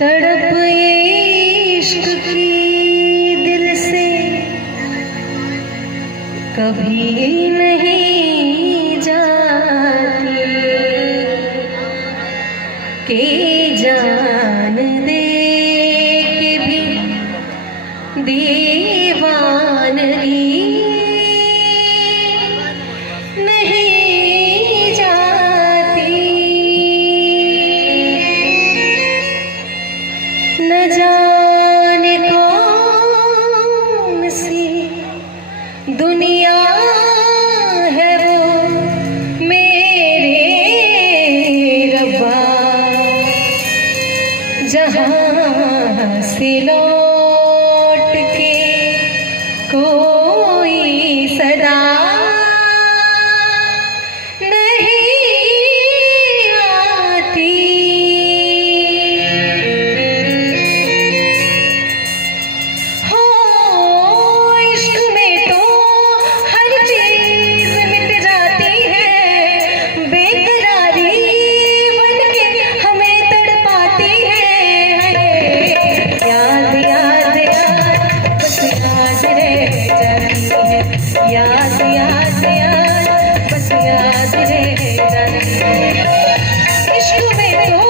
तड़प ये इश्क की दिल से कभी नहीं जाती के जान दे के भी दीवानगी नहीं जाती। न जाने कौन सी दुनिया है वो मेरे रब्बा जहाँ से लौट के कोई सदा याद याद याद बस याद रह जाती है। इश्क में तो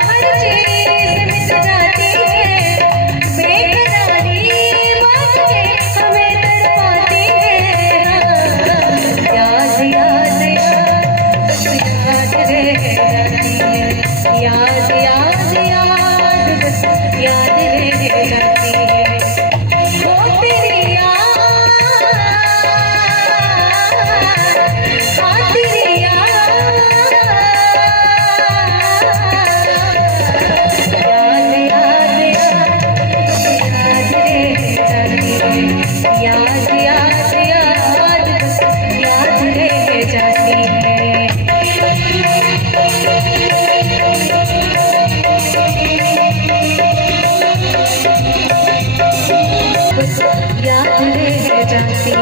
हर चीज मिट जाती है, बेकरारी बन के हमें तड़पाती है। याद याद याद बस याद रह जाती है, याद याद याद बस याद रह जाती है। याद याद याद बस याद रह जाती है। बस याद रह जाती है।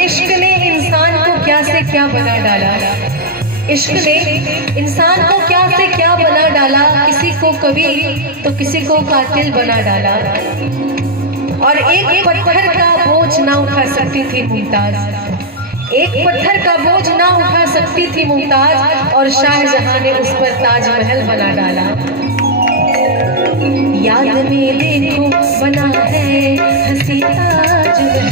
इश्क ने इंसान को क्या से क्या बना डाला, इश्क ने इंसान को क्या से क्या बना डाला। किसी को कवि तो किसी को कातिल बना डाला। और एक पत्थर का बोझ ना उठा सकती थी मुमताज, एक पत्थर का बोझ ना उठा सकती थी मुमताज, और शाहजहां ने उस पर ताजमहल बना डाला। याद में देखो बना है हंसी ताजमहल,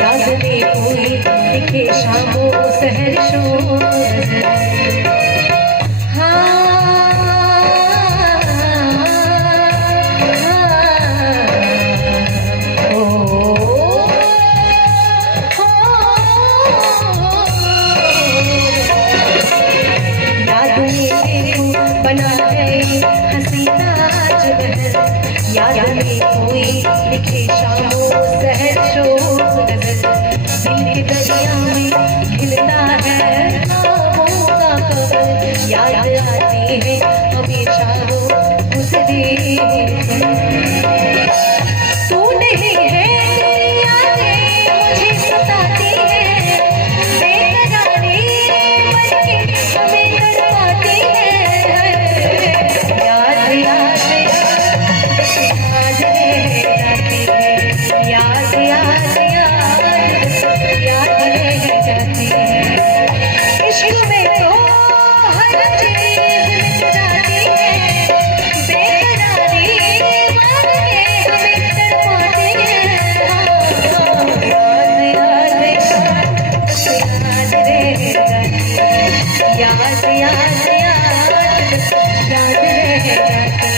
याद में कोई दिखे शामो सहर शोर। बना है हंसी ताजमहल, याद में कोई लिखे शामो सहर शोर। दिल के दरिया में खिलता है ख्वाबों का कमल, याद आती है हमेशा वो गुजरे तू नहीं है। मुझे सताती है बेकरारी बन के हमें तड़पाती है। याद याद याद रह जाती है, याद याद याद रह जाती है। इश्क में तो हर चीज मिट जाती है, बेकरारी बन के हमें तड़पाती है। याद याद याद रह जाती है, याद याद याद याद रहेगा।